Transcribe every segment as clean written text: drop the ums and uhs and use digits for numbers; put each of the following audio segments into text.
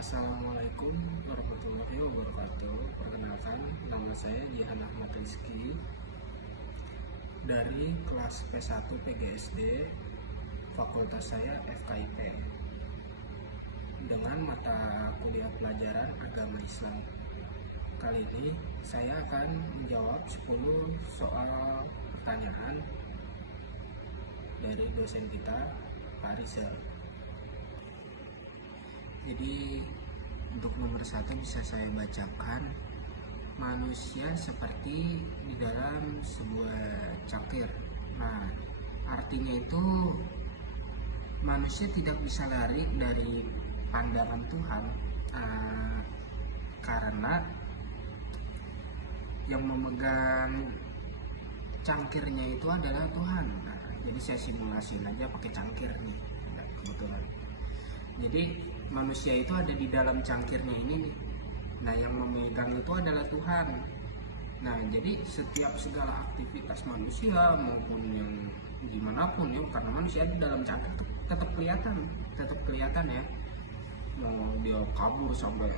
Assalamualaikum warahmatullahi wabarakatuh. Perkenalkan, nama saya Jihan Ahmad Rizky dari kelas P1 PGSD, fakultas saya FKIP, dengan mata kuliah pelajaran agama Islam. Kali ini saya akan menjawab 10 soal pertanyaan dari dosen kita, Pak Rizal. Jadi untuk nomor 1 bisa saya bacakan. Manusia seperti di dalam sebuah cangkir. Nah, artinya itu manusia tidak bisa lari dari pandangan Tuhan, karena yang memegang cangkirnya itu adalah Tuhan. Nah, jadi saya simulasiin aja pakai cangkir nih, nah, kebetulan. Jadi manusia itu ada di dalam cangkirnya ini nih. Nah, yang memegang itu adalah Tuhan. Nah, jadi setiap segala aktivitas manusia maupun yang gimana pun ya, karena manusia di dalam cangkir tetap kelihatan ya. Mau dia kabur sampai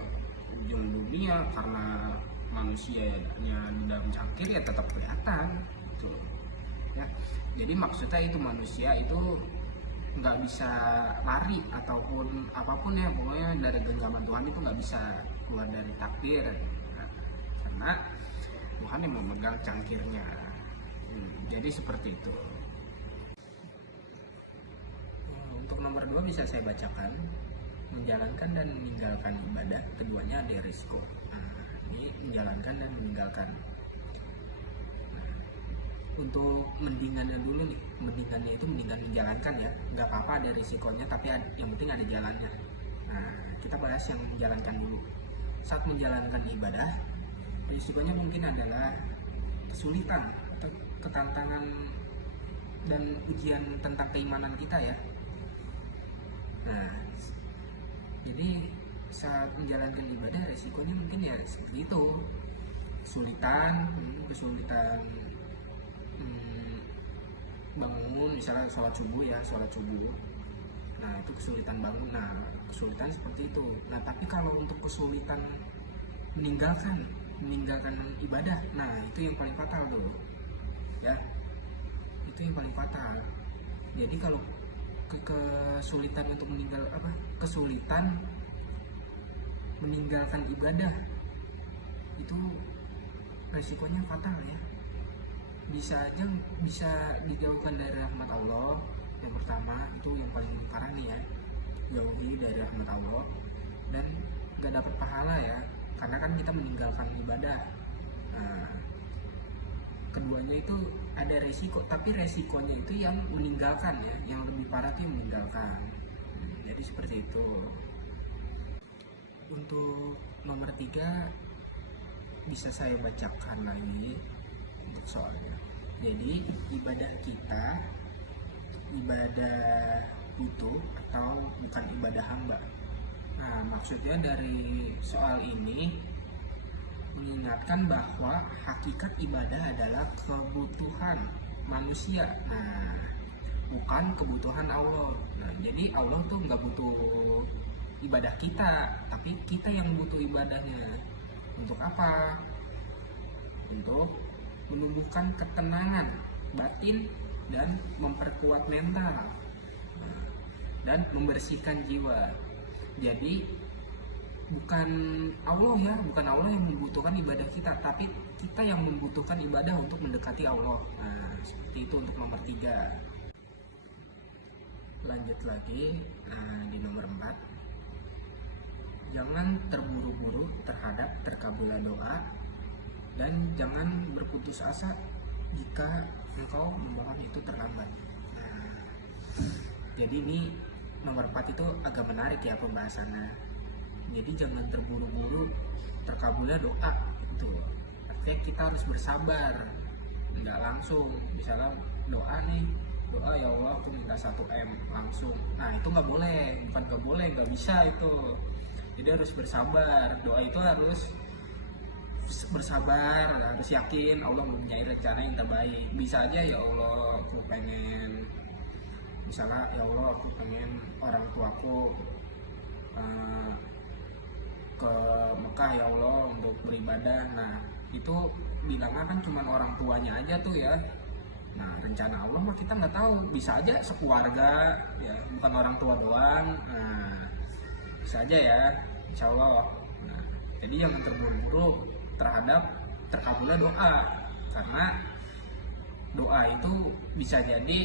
ujung dunia karena manusianya di dalam cangkir ya tetap kelihatan gitu ya. Jadi maksudnya itu manusia itu nggak bisa lari ataupun apapun ya, pokoknya dari genggaman Tuhan itu nggak bisa keluar dari takdir, nah, karena Tuhan yang memegang cangkirnya. Jadi seperti itu. Untuk nomor 2 bisa saya bacakan. Menjalankan dan meninggalkan ibadah, keduanya ada risiko. Nah, ini menjalankan dan meninggalkan. Untuk mendingannya dulu nih, mendingannya itu mendingan menjalankan ya, nggak apa-apa ada risikonya, tapi yang penting ada jalannya. Nah, kita bahas yang menjalankan dulu. Saat menjalankan ibadah, risikonya mungkin adalah kesulitan atau ketantangan dan ujian tentang keimanan kita ya. Nah, jadi saat menjalankan ibadah risikonya mungkin ya seperti itu, kesulitan bangun, misalnya sholat subuh. Nah, itu kesulitan bangun. Nah, kesulitan seperti itu. Nah, tapi kalau untuk kesulitan meninggalkan ibadah, nah itu yang paling fatal tuh ya, itu yang paling fatal. Jadi kalau kesulitan untuk kesulitan meninggalkan ibadah itu resikonya fatal ya. Bisa dijauhkan dari rahmat Allah. Yang pertama itu yang paling parah nih ya, jauhi dari rahmat Allah dan gak dapat pahala ya, karena kan kita meninggalkan ibadah. Nah, keduanya itu ada resiko, tapi resikonya itu yang meninggalkan ya, yang lebih parah itu yang meninggalkan. Jadi seperti itu. Untuk nomor 3 bisa saya bacakan lagi untuk soalnya. Jadi ibadah kita ibadah butuh atau bukan ibadah hamba. Nah, maksudnya dari soal ini mengingatkan bahwa hakikat ibadah adalah kebutuhan manusia, nah bukan kebutuhan Allah. Nah, jadi Allah tuh nggak butuh ibadah kita, tapi kita yang butuh ibadahnya. Untuk apa? Untuk menumbuhkan ketenangan batin dan memperkuat mental, dan membersihkan jiwa. Jadi bukan Allah yang membutuhkan ibadah kita, tapi kita yang membutuhkan ibadah untuk mendekati Allah. Nah, seperti itu untuk nomor 3. Lanjut lagi, di nomor 4. Jangan terburu-buru terhadap terkabulnya doa, dan jangan berputus asa jika engkau memohon itu terlambat. Nah, jadi ini nomor 4 itu agak menarik ya pembahasannya. Jadi jangan terburu-buru terkabulnya doa itu. Artinya kita harus bersabar, nggak langsung. Misalnya doa ya Allah aku minta 1M langsung. Nah, itu nggak boleh, nggak bisa itu. Jadi harus bersabar. Doa itu harus bersabar, harus yakin Allah mempunyai rencana yang terbaik. Bisa aja ya Allah aku pengen, misalnya ya Allah aku pengen orang tuaku ke Mekah ya Allah untuk beribadah. Nah itu bilangnya kan cuma orang tuanya aja tuh ya. Nah rencana Allah mah kita nggak tahu, bisa aja sekeluarga ya, bukan orang tua doang. Nah bisa aja ya, insya Allah. Nah, jadi jangan terburu-buru terhadap terkabulnya doa, karena doa itu bisa jadi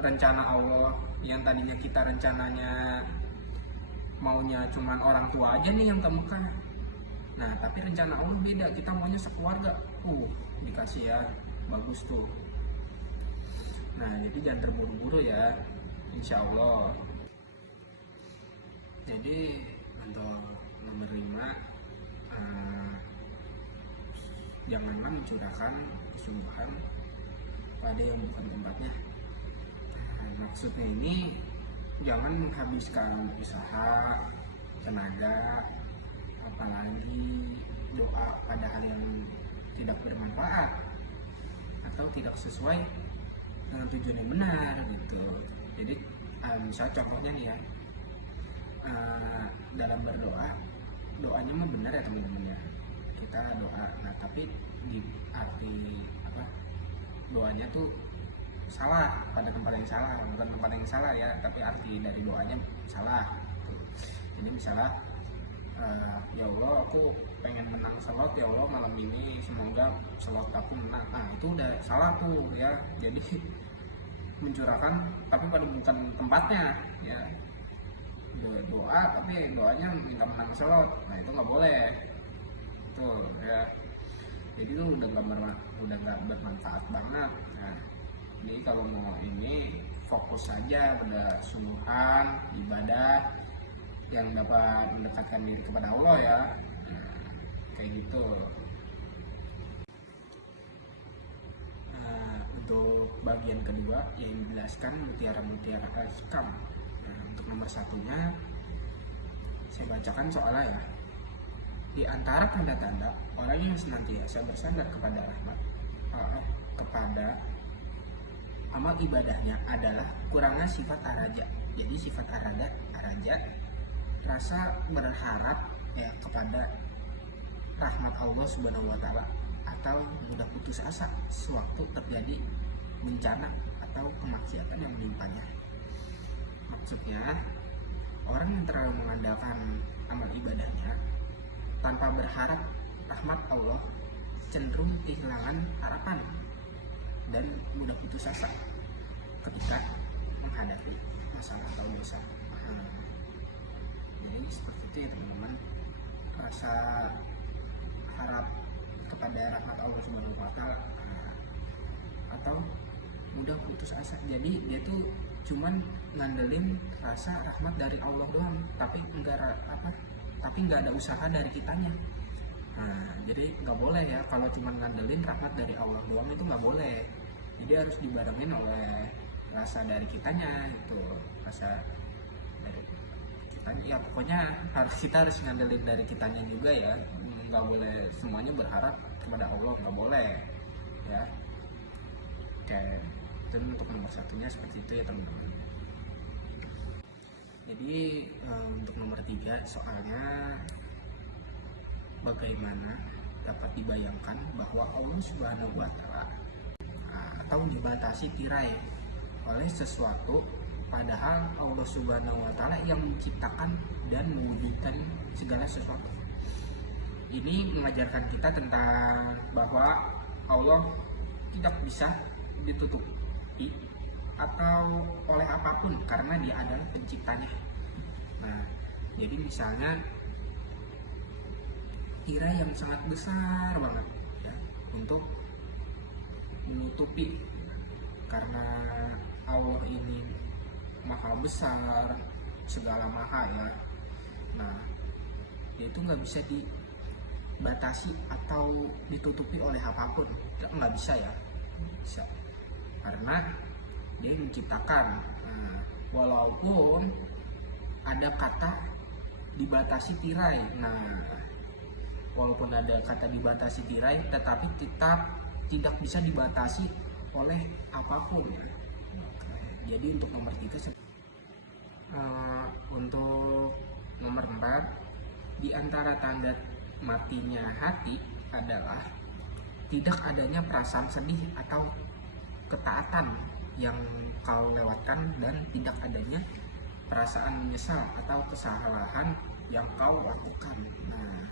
rencana Allah yang tadinya kita rencananya maunya cuman orang tua aja nih yang ke Mekah. Nah tapi rencana Allah beda, kita maunya sekeluarga. Dikasih ya, bagus tuh. Nah jadi jangan terburu-buru ya, insya Allah. Jadi untuk nomor 5, janganlah mencurahkan kesungguhan pada yang bukan tempatnya. Maksudnya ini jangan menghabiskan usaha, tenaga, apalagi doa pada hal yang tidak bermanfaat atau tidak sesuai dengan tujuan yang benar gitu. Jadi misal contohnya nih ya, dalam berdoa, doanya mah benar ya teman-teman ya, kita doa, nah tapi di arti apa, doanya tuh salah, pada tempat yang salah, bukan tempat yang salah ya, tapi arti dari doanya salah. Jadi misalnya ya Allah aku pengen menang selot ya Allah malam ini, semoga selot aku menang. Nah itu udah salah tuh ya, jadi mencurahkan tapi pada bukan tempatnya ya, doa tapi doanya minta menang selot. Nah itu nggak boleh tuh ya, jadi itu udah nggak bermanfaat banget. Nah jadi kalau mau ini fokus saja pada sungguhan ibadah yang dapat mendekatkan diri kepada Allah ya. Nah, kayak gitu. Untuk bagian kedua yang dijelaskan mutiara-mutiara al-hikam. Nah, untuk nomor satunya saya bacakan soalnya ya. Di antara tanda-tanda orang yang senantiasa bersandar kepada rahmat kepada amal ibadahnya adalah kurangnya sifat araja. Jadi sifat araja rasa berharap ya kepada rahmat Allah Subhanahu wa taala, atau mudah putus asa sewaktu terjadi bencana atau kemaksiatan yang menimpanya. Maksudnya, orang yang terlalu mengandalkan amal ibadahnya tanpa berharap rahmat Allah cenderung kehilangan harapan dan mudah putus asa ketika menghadapi masalah atau dosa. Jadi seperti itu ya teman-teman, rasa harap kepada rahmat Allah Subhanahu wa taala atau mudah putus asa. Jadi dia tuh cuman ngandelin rasa rahmat dari Allah doang, tapi enggak ada usaha dari kitanya. Nah, jadi nggak boleh ya kalau cuma ngandelin rahmat dari Allah doang, itu nggak boleh. Jadi harus dibarengin oleh rasa dari kitanya, itu rasa dari kitanya ya, pokoknya kita harus ngandelin dari kitanya juga ya, nggak boleh semuanya berharap kepada Allah, nggak boleh ya. Oke, itu untuk nomor satunya seperti itu ya teman-teman. Jadi untuk nomor 3 soalnya, bagaimana dapat dibayangkan bahwa Allah Subhanahu wa taala atau dibatasi tirai oleh sesuatu, padahal Allah Subhanahu wa taala yang menciptakan dan mewujudkan segala sesuatu. Ini mengajarkan kita tentang bahwa Allah tidak bisa ditutupi atau oleh apapun karena dia adalah penciptanya. Nah, jadi misalnya tirai yang sangat besar banget ya, untuk menutupi, karena Allah ini maha besar, segala maha ya. Nah dia itu nggak bisa dibatasi atau ditutupi oleh apapun, nggak bisa ya, bisa, karena dia menciptakan. Nah, walaupun ada kata dibatasi tirai, walaupun ada kata dibatasi tirai, tetapi tetap tidak bisa dibatasi oleh apapun ya. Jadi untuk nomor 3 untuk Nomor 4, di antara tanda matinya hati adalah tidak adanya perasaan sedih atau ketaatan yang kau lewatkan, dan tidak adanya perasaan menyesal atau kesalahan yang kau lakukan. Nah,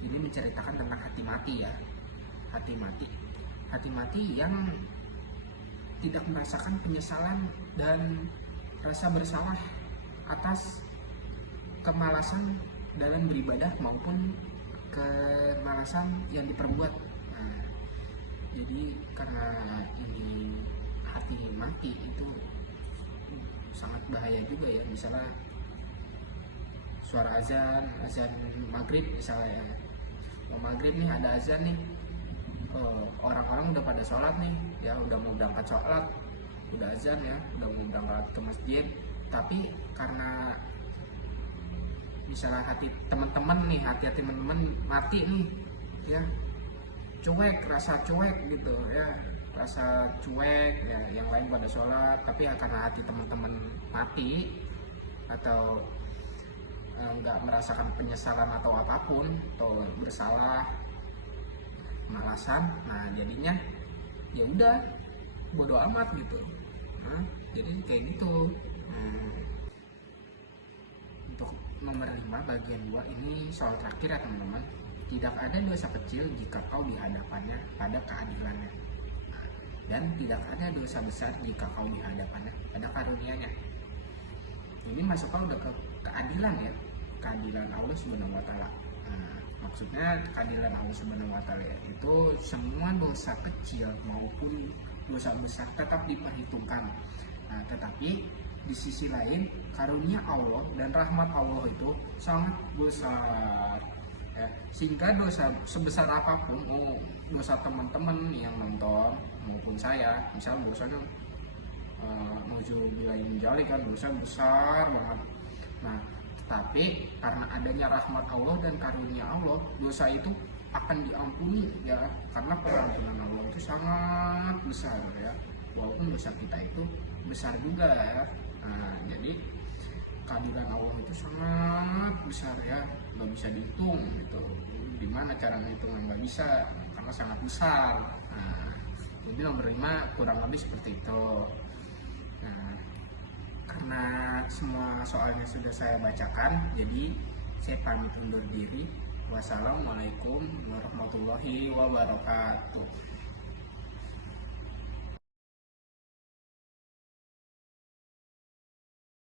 ini menceritakan tentang hati mati ya. Hati mati yang tidak merasakan penyesalan dan rasa bersalah atas kemalasan dalam beribadah maupun kemalasan yang diperbuat. Nah, jadi karena ini hati mati itu sangat bahaya juga ya. Misalnya suara azan maghrib misalnya ya, mau maghrib nih ada azan nih, orang-orang udah pada sholat nih ya, udah mau berangkat sholat, udah azan ya, udah mau berangkat ke masjid, tapi karena misalnya hati teman-teman mati nih ya, rasa cuek gitu ya, rasa cuek ya, yang lain pada sholat, tapi ya karena hati teman-teman mati atau nggak merasakan penyesalan atau apapun atau bersalah, malasan, nah jadinya ya udah bodo amat gitu. Nah, jadi kayak gitu. Untuk nomor 5 bagian 2 ini soal terakhir ya teman-teman. Tidak ada dosa kecil jika kau dihadapannya pada keadilannya, dan tidak ada dosa besar jika kau dihadapannya pada karunia-Nya. Ini masuknya udah ke keadilan ya, keadilan Allah Subhanahu wa taala. Nah, maksudnya keadilan Allah Subhanahu wa taala itu semua dosa kecil maupun dosa besar tetap diperhitungkan. Nah, tetapi di sisi lain karunia Allah dan rahmat Allah itu sangat besar ya, sehingga dosa sebesar apapun, dosa teman-teman yang nonton maupun saya, misal dosanya nauzubillahi jalik kan, dosa besar banget. Nah, tapi karena adanya rahmat Allah dan karunia Allah, dosa itu akan diampuni ya, karena pengampunan Allah itu sangat besar ya, walaupun dosa kita itu besar juga ya. Nah, jadi keadilan Allah itu sangat besar ya, nggak bisa dihitung gitu. Gimana cara menghitungnya, nggak bisa karena sangat besar. Nah, jadi nomor 5 kurang lebih seperti itu. Nah, karena semua soalnya sudah saya bacakan, jadi saya pamit undur diri. Wassalamualaikum warahmatullahi wabarakatuh.